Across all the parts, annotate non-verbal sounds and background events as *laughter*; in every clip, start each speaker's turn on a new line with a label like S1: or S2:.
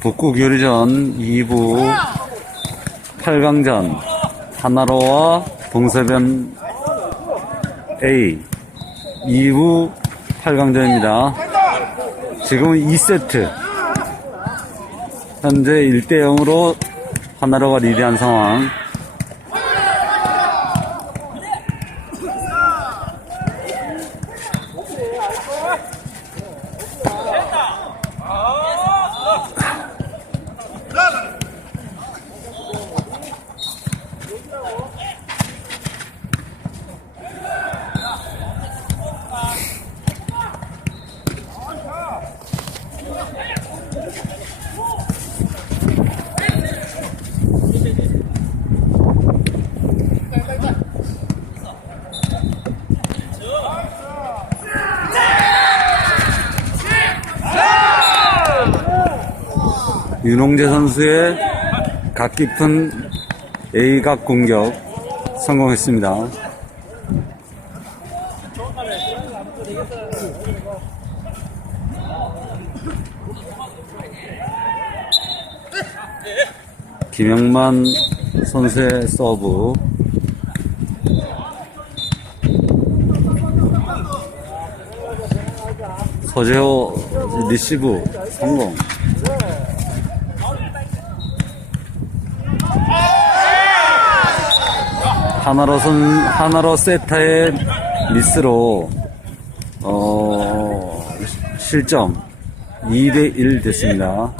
S1: 북구 교류전 2부 8강전 하나로와 동서변 A 2부 8강전입니다. 지금은 2세트 현재 1대 0으로 하나로가 리드한 상황 윤홍재 선수의 각 깊은 A각 공격 성공했습니다. 김영만 선수의 서브 서재호 리시브 성공 하나로 선 하나로 세타의 미스로 어 실점 2대 1 됐습니다.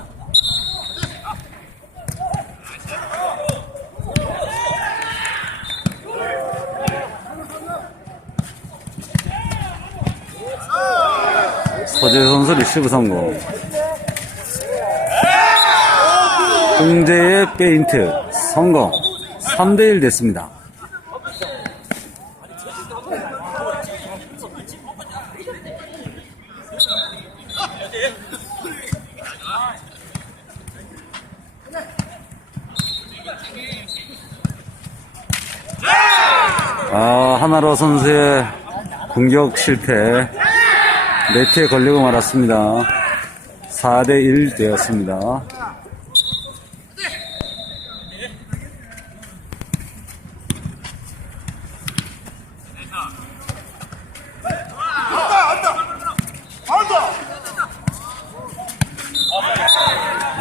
S1: 서재 선수 리시브 성공. 홍재의 페인트 성공. 3대1 됐습니다. 아, 하나로 선수의 공격 실패. 네트에 걸리고 말았습니다. 4대1 되었습니다.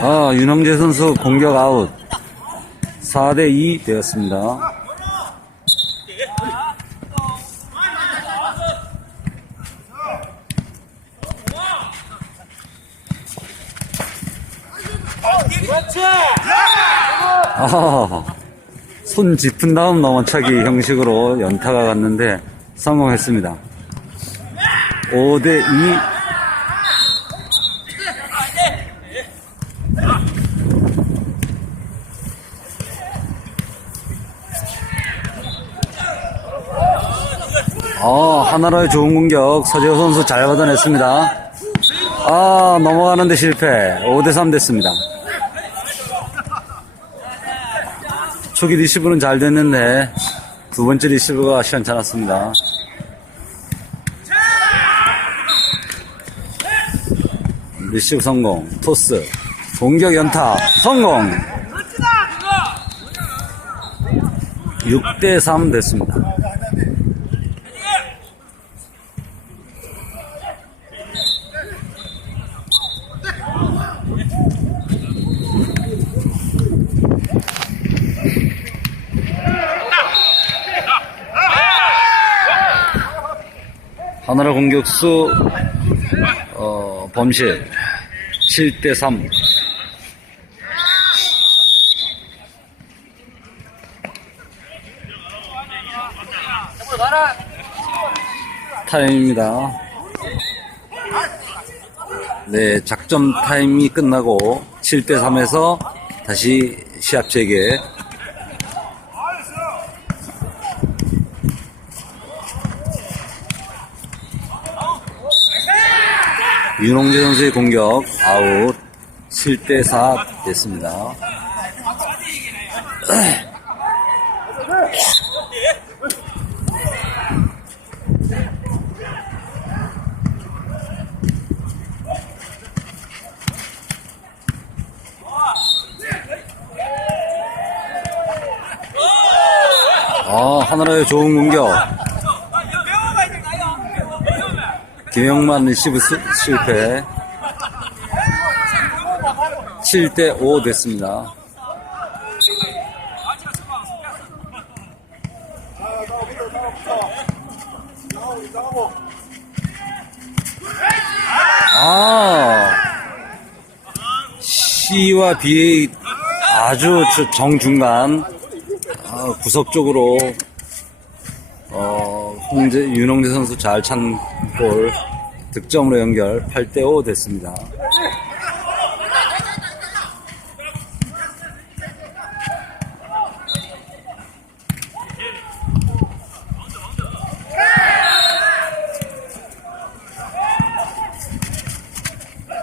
S1: 아, 윤영재 선수 공격 아웃. 4대2 되었습니다. 아, 손 짚은 다음 넘어차기 형식으로 연타가 갔는데 성공했습니다. 5대 2. 아, 하나로의 좋은 공격. 서재호 선수 잘 받아냈습니다. 아, 넘어가는데 실패. 5대 3 됐습니다. 초기 리시브는 잘 됐는데 두 번째 리시브가 시원찮았습니다. 리시브 성공, 토스, 공격 연타 성공. 6대 3 됐습니다. 하나라 공격수 어, 범실. 7대 3 타임입니다. 네, 작전 타임이 끝나고 7대 3에서 다시 시합 재개 윤홍재 선수의 공격 아웃 7대4 됐습니다. 아, 하나라의 좋은 공격. 김영만 리시브 스- 실패. 7대 5 됐습니다. 아, C와 B의 아주 저- 정중간 아, 구석 쪽으로 어, 홍재 윤홍재 선수 잘 찬 골 득점으로 연결 8대 5 됐습니다.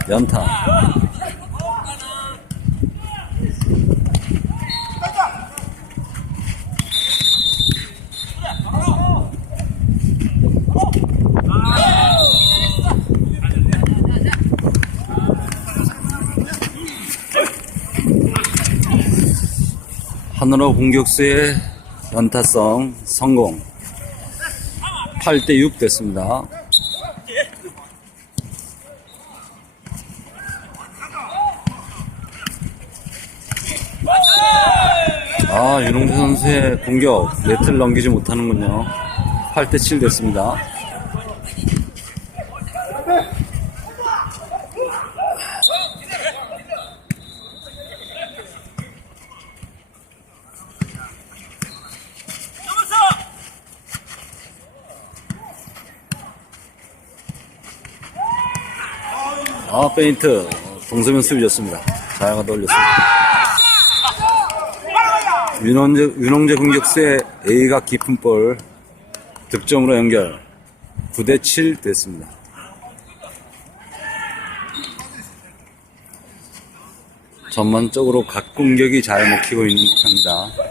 S1: 연타. 하늘호 공격수의 연타성 성공. 8대 6 됐습니다. 아, 윤홍재 선수의 공격 네트를 넘기지 못하는군요. 8대 7 됐습니다. 아, 페인트. 동서면 수비 좋습니다. 잘 가다 올렸습니다. 윤홍재, 윤홍재 공격수의 A가 깊은 볼 득점으로 연결 9대 7 됐습니다. 전반적으로 각 공격이 잘 먹히고 있는 듯합니다.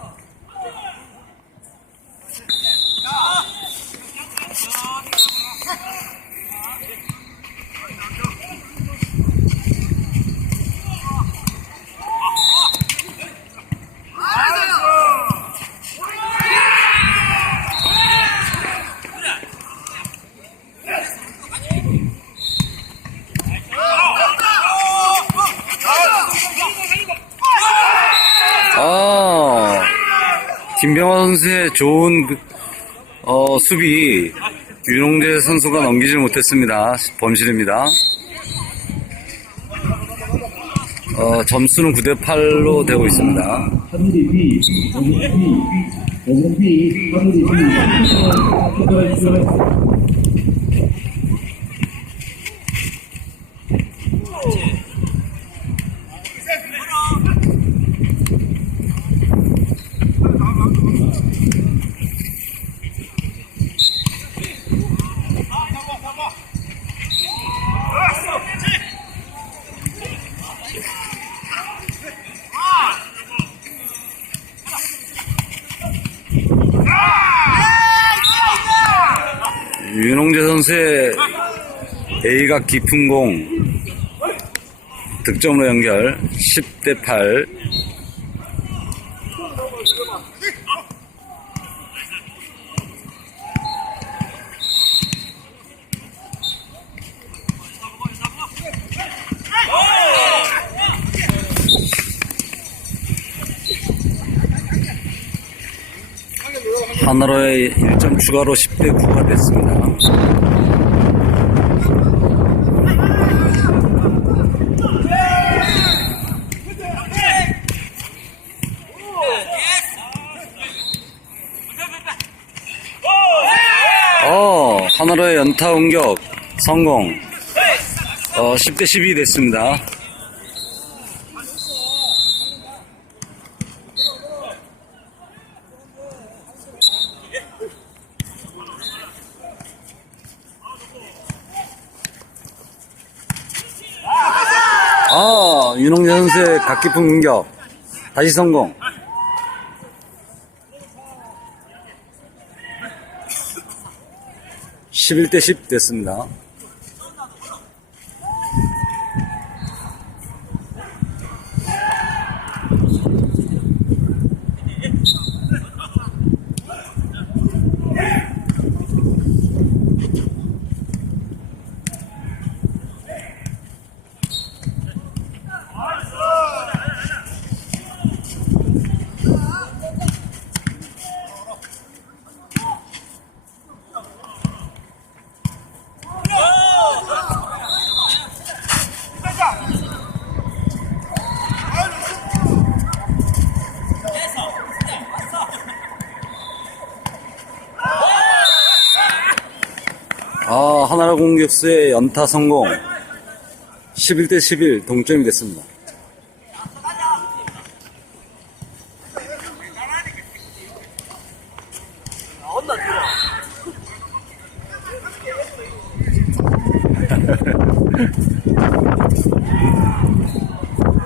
S1: 아, 김병화 선수의 좋은 그, 어, 수비 윤홍재 선수가 넘기지 못했습니다. 범실입니다. 어, 점수는 9대 8로 되고 있습니다.
S2: 하늘이 비, 오늘 비, 오늘 비, 하늘이 비.
S1: 윤홍재 선수의 A가 깊은 공 득점으로 연결 10대 8 하나로의 1점 추가로 10대 9가 됐습니다. 어, 하나로의 연타 공격 성공. 어, 10대 12 됐습니다. 아, 윤홍재 선수의 각 깊은 공격. 다시 성공. (11대 10) 됐습니다. 공격수의 연타 성공. 11대 11 동점이 됐습니다. *laughs*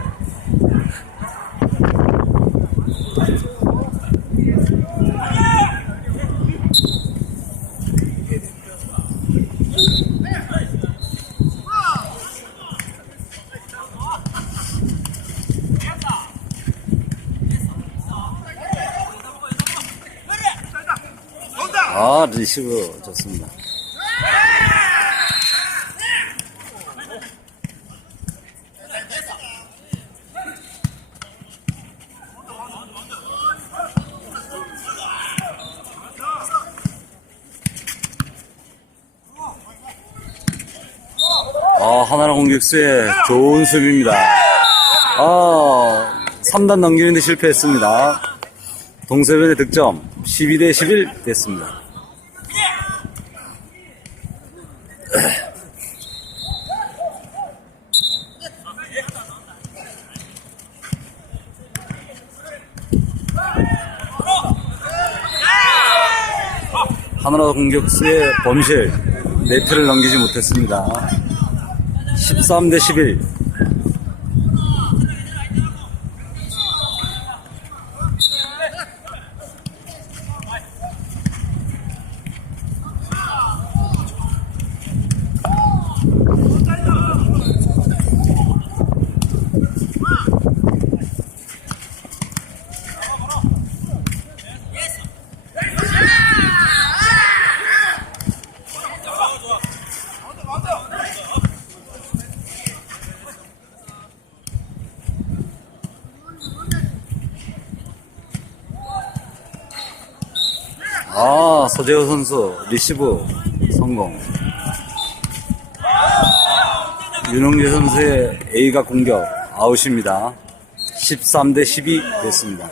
S1: 아, 리시브 좋습니다. 아, 하나라 공격수의 좋은 수비입니다. 아, 3단 넘기는데 실패했습니다. 동세변의 득점 12대 11 됐습니다. 하나라 공격수의 범실 네트를 넘기지 못했습니다. 13대 11 아, 서재호 선수 리시브 성공. 윤홍재 선수의 A가 공격 아웃입니다. 13대 12 됐습니다.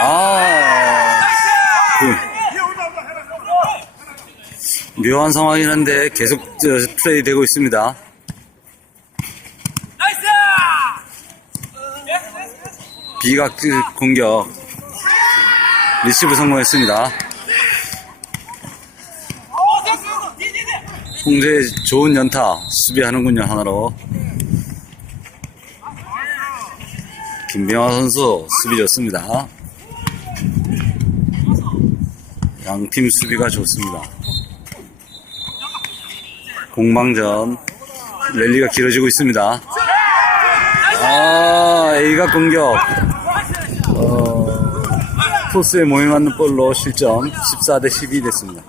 S1: 아, 그, 묘한 상황이긴 한데 계속 저, 플레이 되고 있습니다. 비각 공격 리시브 성공했습니다. 홍재의 좋은 연타 수비하는군요 하나로. 김병화 선수 수비 좋습니다. 양팀 수비가 좋습니다. 공방전 랠리가 길어지고 있습니다. 아 A가 공격 어, 토스에 모임 맞는 볼로 실점 14대 12 됐습니다.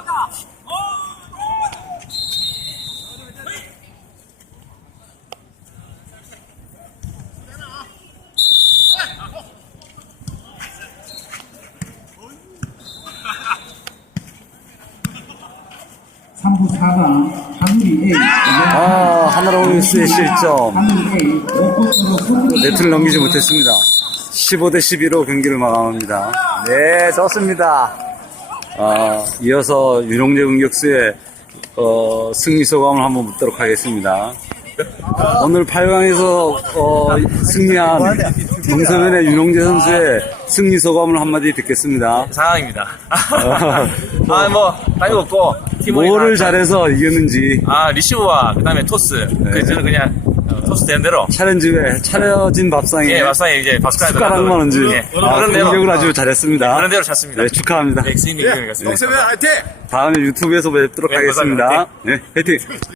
S2: 삼부 4강 하누리 A
S1: 아 하나로 공격수의 실점
S2: 하누리 A 5골으로 승리
S1: 네트를 넘기지 못했습니다. 15대 12로 경기를 마감합니다. 네, 좋습니다. 아, 이어서 윤홍재 공격수의 어, 승리 소감을 한번 묻도록 하겠습니다. 오늘 8강에서 어, 승리한 동서변의 윤홍재 선수의 승리 소감을 한마디 듣겠습니다.
S3: 상황입니다. 아, 뭐, 다이거 없고, 팀원이
S1: 뭐를
S3: 다-
S1: 잘해서 이겼는지
S3: 아, 리시브와, 그 다음에 토스. 그, 저는 그냥, 어, 토스 된 대로.
S1: 차련집에 차려진 밥상에
S3: 예, 맞상에 이제 밥숟가락
S1: 숟가락만 얹은
S3: 예,
S1: 아,
S3: 그런 대로.
S1: 공격을 아주 잘했습니다.
S3: 그런 대로 찼습니다.
S1: 네, 축하합니다.
S3: 네, 스윙 이기는 것 같습니다.
S1: 다음에 유튜브에서 뵙도록
S3: 네,
S1: 하겠습니다.
S3: 감사합니다.
S1: 네, 화이팅!